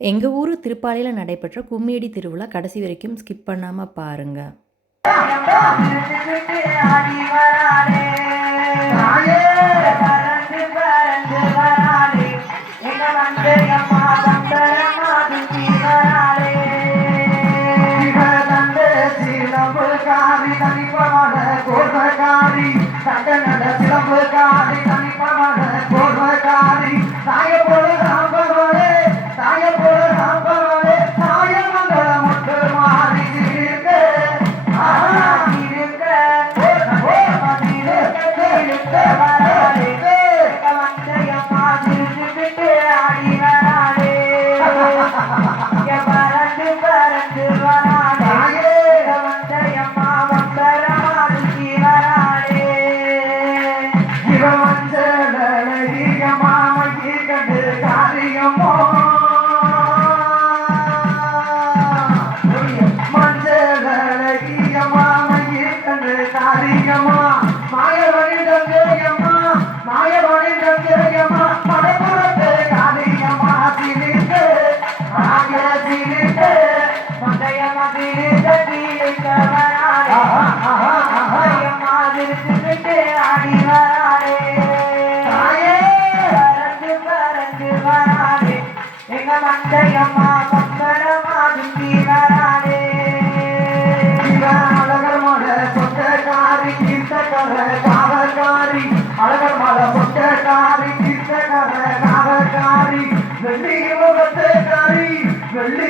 எங்கள் ஊர் திருப்பாலையில் நடைபெற்ற கும்மியடி திருவிழா கடைசி வரைக்கும் ஸ்கிப் பண்ணாமல் பாருங்கள் சிலம்புக்காரி மந்தையம்மா பம்பரமா சுத்தி வராடே அழகர் மட சொந்தக்காரி தீர்த்தக்கர காவல்காரி அழகர் மட சொந்தக்காரி தீர்த்தக்கர காவல்காரி வெள்ளி முகத்துக்காரி வெள்ளி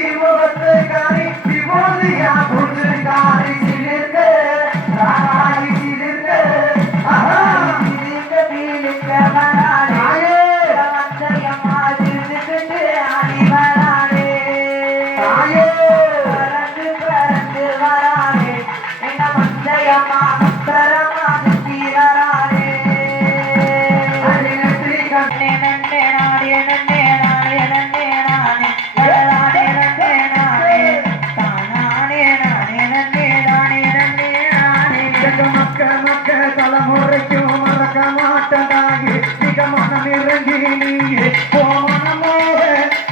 நாடே மக்க மக்க தலைமுறைக்கும் மறக்க மாட்டதாகி மிக மனம் இறங்கி நீயே. ஓ மனமோக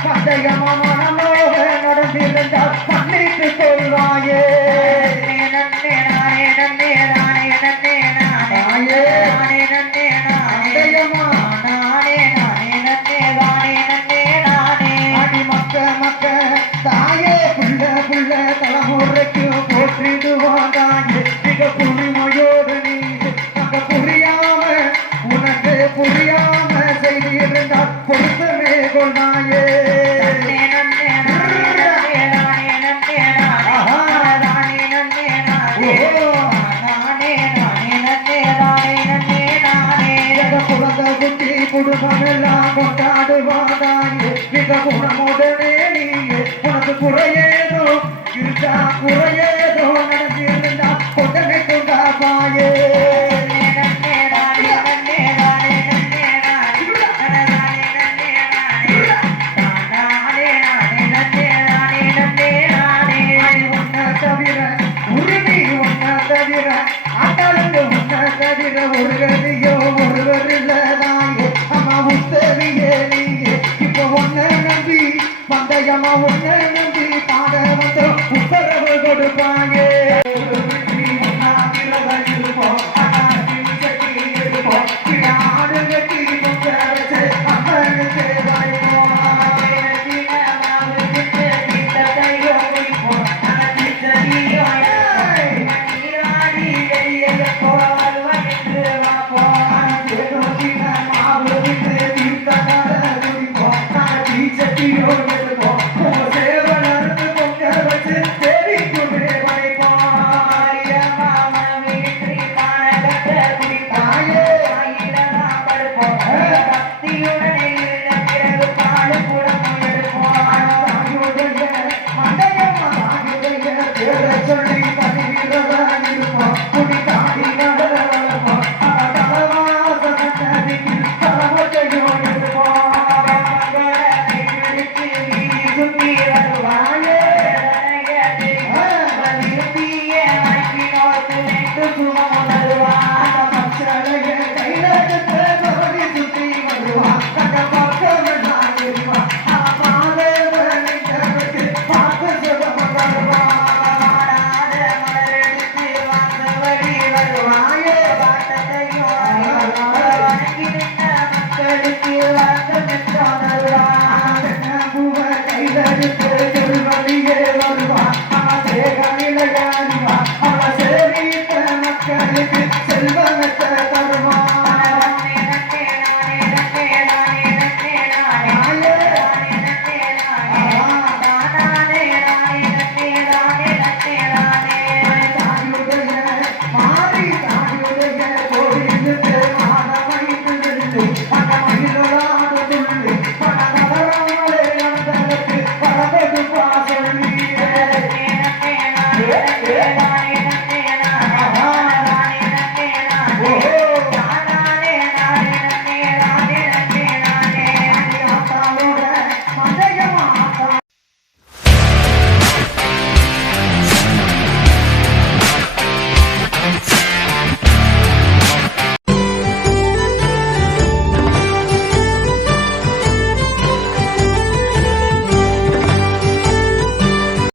பந்தயம? மனமோக நடந்திருந்தால் மன்னித்து கொள்வாயே நன்னே நாடே நன்னே இருந்தால் பொறுத்தவே கொள்ளாயே குடும்பமெல்லாம் கொண்டாடுவாதாயே மிக குணமுடனே நீயே? உனக்கு குறையேதோ? இருந்தா குறையேதோ? நடந்திருந்தா கொண்டனை கொண்டாப்பாயே தவிர ஒரு கதியோ அம்மா உத்தவியே நீயே இப்போ நம்பி நம்பி பாட உத்தரவு ஆடு கட்டி